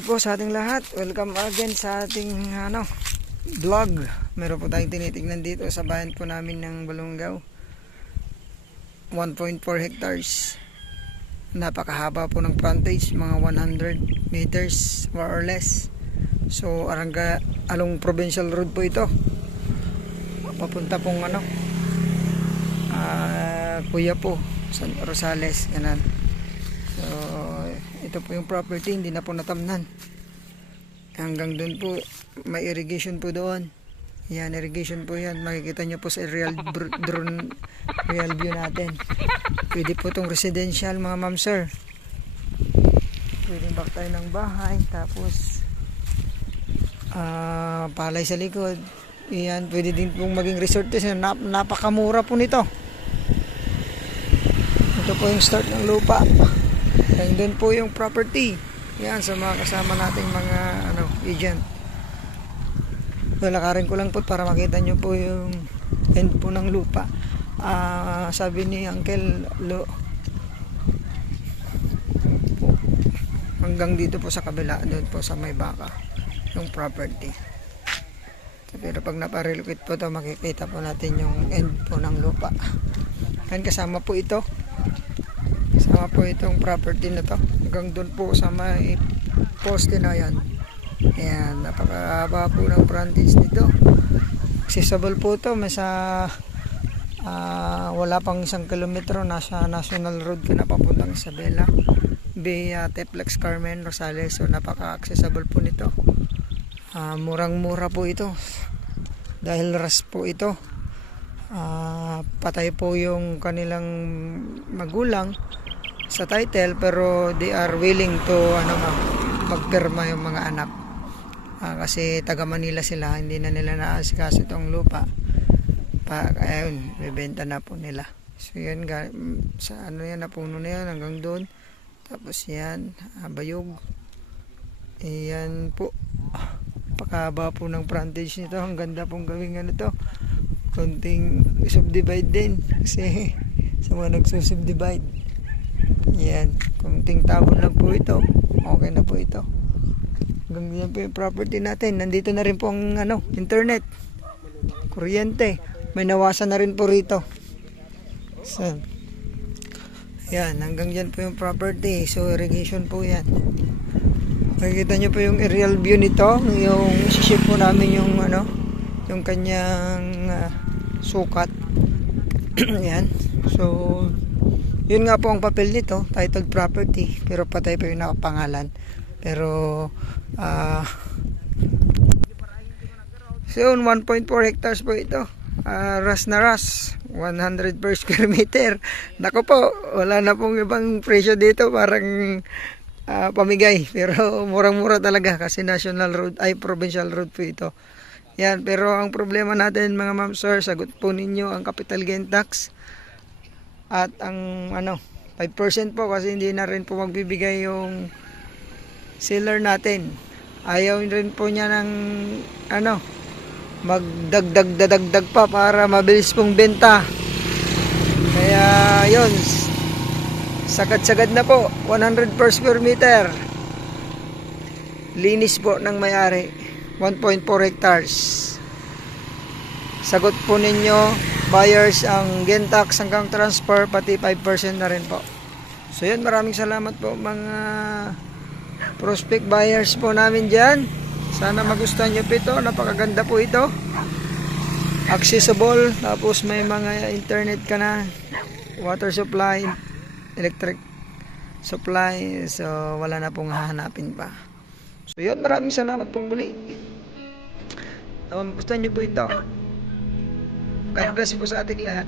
araw po sa ating lahat. Welcome again sa ating vlog. Meron po tayong tinitignan dito sa bayan po namin ng Balungaw. 1.4 hectares. Napakahaba po ng frontage, mga 100 meters more or less. So along provincial road po ito. Papunta pong Kuya po, San Rosales, ganun. So ito po yung property, hindi na po natamnan. Hanggang doon po may irrigation po doon. Yan, irrigation po yan. Makikita nyo po sa drone real view natin. Pwede po itong residential mga ma'am sir. Pwede back tayo ng bahay. Tapos palay sa likod. Yan, pwede din pong maging resort. Napakamura po nito. Ito po yung start ng lupa. And doon po yung property. Yan, sa mga kasama nating mga agent. Lalakarin ko lang po para makita nyo po yung end po ng lupa. Sabi ni Uncle Lo, hanggang dito po sa kabila, doon po sa may baka yung property. Pero pag naparelocate po ito, makikita po natin yung end po ng lupa. Yan, kasama po ito. Kasama po itong property na to. Hanggang doon po sa may poste na yan. Ayan, napakahaba po ng frontage nito. Accessible po ito. May wala pang 1 kilometro. Nasa National Road ka na papuntang Isabela. Via Teplex Carmen Rosales. So napaka-accessible po nito. Murang-mura po ito. Dahil ras po ito. Patay po yung kanilang magulang sa title, pero they are willing to magpirma yung mga anak, kasi taga Manila sila, hindi na nila naasikaso itong lupa ayun, bibenta na po nila. So yan, sa yan, napuno na yan hanggang doon. Tapos yan, bayog. Yan po, pakahaba po ng frontage nito. Ang ganda pong gawing to, konting subdivide din, kasi sa mga nagsusubdivide. Yan, konting tabon lang po ito. Okay na po ito. Hanggang yan po yung property natin. Nandito na rin po ang internet, kuryente. May nawasan na rin po rito. So yan, hanggang dyan po yung property. So irrigation po yan. Makikita nyo po yung aerial view nito. Yung isiship po namin yung yung kanyang sukat. Yan. So yun nga po ang papel nito, titled property, pero patay pa yung nakapangalan. Pero so 1.4 hectares po ito. Ras na ras, 100 per square meter. Nako po, wala na pong ibang presyo dito, parang pamigay. Pero murang-mura talaga kasi national road, provincial road po ito. Yan, pero ang problema natin mga ma'am sir, sagot po ninyo ang capital gain tax. At ang 5% po, kasi hindi na rin po magbibigay yung seller natin. Ayaw rin po niya ng magdagdag pa para mabilis pong benta. Kaya yun, sagad-sagad na po, 100 per square meter. Linis po ng may-ari, 1.4 hectares. Sagot po ninyo, buyers, ang gain tax hanggang transfer, pati 5% na rin po. So yun, maraming salamat po mga prospect buyers po namin dyan. Sana magustuhan nyo po ito. Napakaganda po ito. Accessible. Tapos may mga internet ka na, water supply, electric supply. So wala na pong hahanapin pa. So yun, maraming salamat pong muli. Magustuhan nyo po ito. God bless po sa ating lahat.